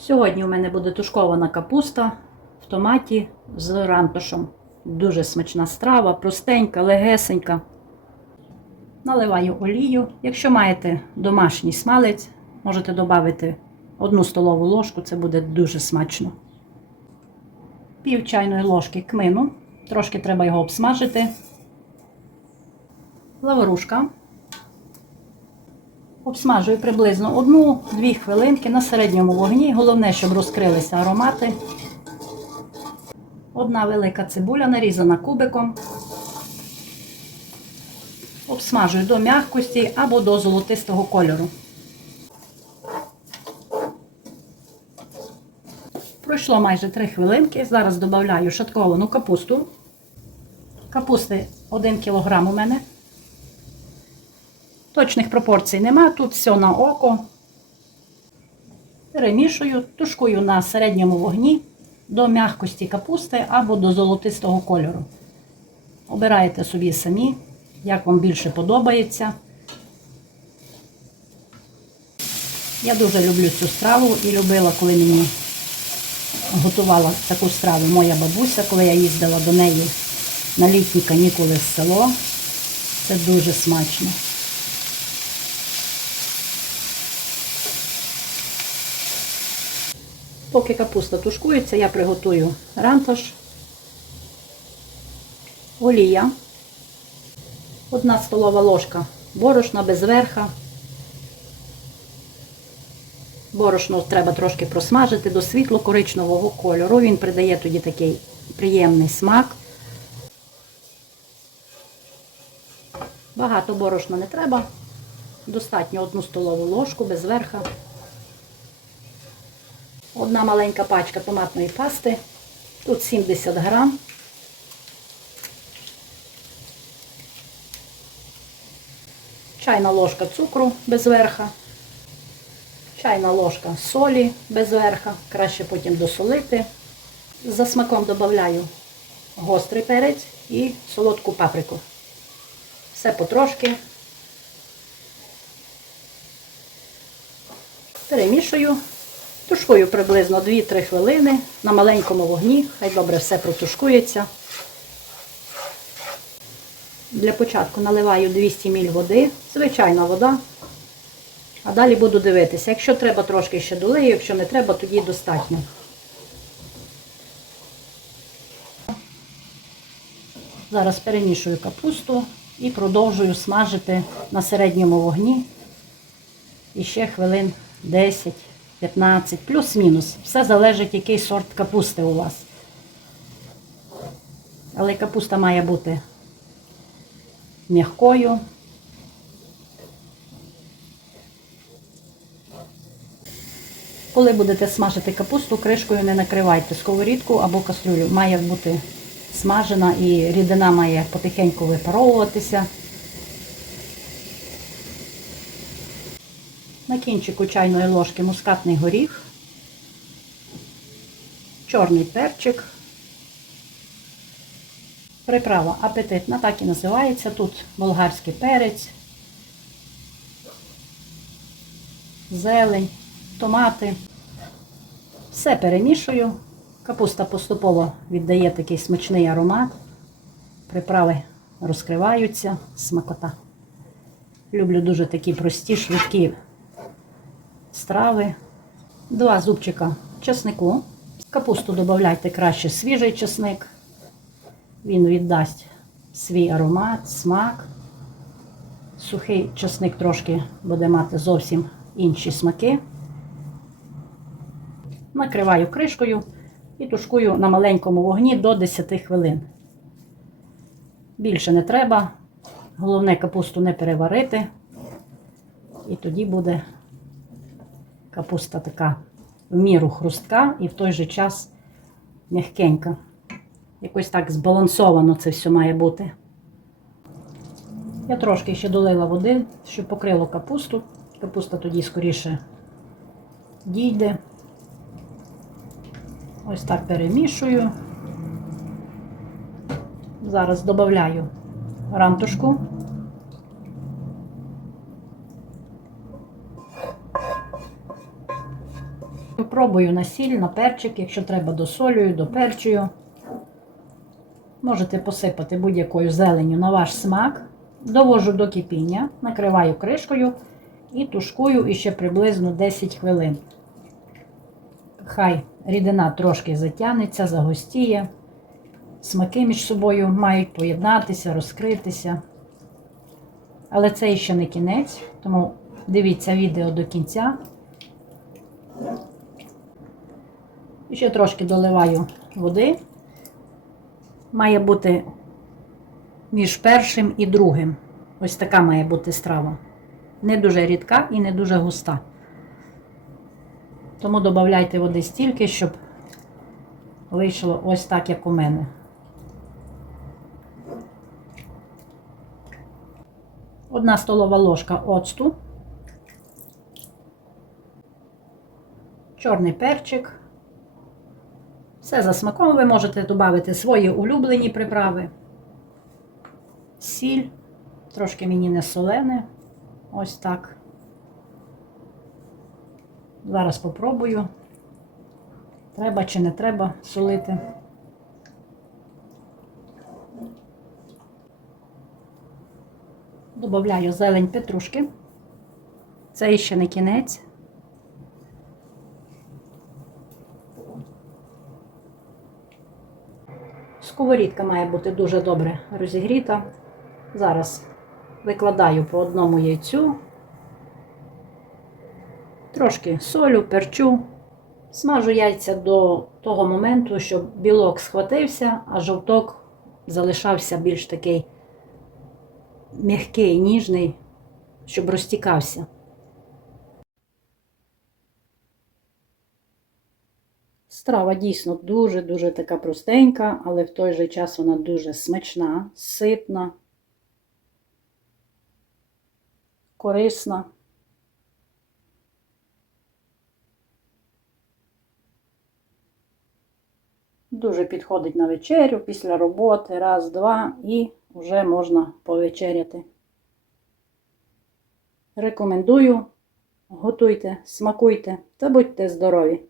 Сьогодні у мене буде тушкована капуста в томаті з рантушем. Дуже смачна страва, простенька, легесенька. Наливаю олію. Якщо маєте домашній смалець, можете додати одну столову ложку, це буде дуже смачно. Пів чайної ложки кмину. Трошки треба його обсмажити. Лаврушка. Обсмажую приблизно 1-2 хвилинки на середньому вогні. Головне, щоб розкрилися аромати. Одна велика цибуля нарізана кубиком. Обсмажую до м'якості або до золотистого кольору. Пройшло майже 3 хвилинки. Зараз додаю шатковану капусту. Капусти 1 кг у мене. Точних пропорцій нема, тут все на око. Перемішую, тушкую на середньому вогні до м'якості капусти або до золотистого кольору. Обираєте собі самі, як вам більше подобається. Я дуже люблю цю страву і любила, коли мені готувала таку страву моя бабуся, коли я їздила до неї на літні канікули в село. Це дуже смачно. Поки капуста тушкується, я приготую ранташ, олія, одна столова ложка борошна без верха. Борошно треба трошки просмажити до світло-коричневого кольору. Він придає тоді такий приємний смак. Багато борошна не треба. Достатньо одну столову ложку без верха. Одна маленька пачка томатної пасти. Тут 70 грам. Чайна ложка цукру без верха. Чайна ложка солі без верха. Краще потім досолити. За смаком додаю гострий перець і солодку паприку. Все потрошки. Перемішую. Тушкую приблизно 2-3 хвилини на маленькому вогні, хай добре все протушкується. Для початку наливаю 200 мл води, звичайна вода. А далі буду дивитися. Якщо треба, трошки ще долию, якщо не треба, тоді достатньо. Зараз перемішую капусту і продовжую смажити на середньому вогні. Ще хвилин 10. 15, плюс-мінус. Все залежить, який сорт капусти у вас. Але капуста має бути м'якою. Коли будете смажити капусту, кришкою не накривайте сковорідку або кастрюлю. Має бути смажена і рідина має потихеньку випаровуватися. На кінчику чайної ложки мускатний горіх, чорний перчик. Приправа апетитна, так і називається. Тут болгарський перець, зелень, томати. Все перемішую. Капуста поступово віддає такий смачний аромат. Приправи розкриваються, смакота. Люблю дуже такі прості, швидкі страви, два зубчика чеснику. Капусту додавайте краще свіжий чесник. Він віддасть свій аромат, смак. Сухий чесник трошки буде мати зовсім інші смаки. Накриваю кришкою і тушкую на маленькому вогні до 10 хвилин. Більше не треба. Головне капусту не переварити. І тоді буде Капуста така в міру хрустка і в той же час м'ягкенька. Якось так збалансовано це все має бути. Я трошки ще долила води, щоб покрило капусту. Капуста тоді скоріше дійде. Ось так перемішую. Зараз додаю рамтушку. Пробую на сіль, на перчик, якщо треба досолюю, доперчую. Можете посипати будь-якою зеленню на ваш смак. Довожу до кипіння, накриваю кришкою і тушкую іще приблизно 10 хвилин. Хай рідина трошки затягнеться, загустіє. Смаки між собою мають поєднатися, розкритися. Але це ще не кінець, тому дивіться відео до кінця. І ще трошки доливаю води. Має бути між першим і другим. Ось така має бути страва. Не дуже рідка і не дуже густа. Тому додавайте води стільки, щоб вийшло ось так, як у мене. Одна столова ложка оцту, чорний перчик. Все за смаком ви можете додати свої улюблені приправи. Сіль, трошки мені не солене. Ось так. Зараз попробую. Треба чи не треба солити. Добавляю зелень петрушки. Це ще не кінець. Сковорідка має бути дуже добре розігріта. Зараз викладаю по одному яйцю, трошки солю, перчу. Смажу яйця до того моменту, щоб білок схватився, а жовток залишався більш такий м'який, ніжний, щоб розтікався. Страва дійсно дуже-дуже така простенька, але в той же час вона дуже смачна, ситна, корисна. Дуже підходить на вечерю після роботи, раз, два, і вже можна повечеряти. Рекомендую, готуйте, смакуйте та будьте здорові!